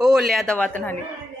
ओल्या दवात न्हाणी दवात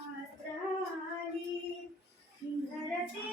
ಮಾತ್ರ ಸಿಂಗರತೆ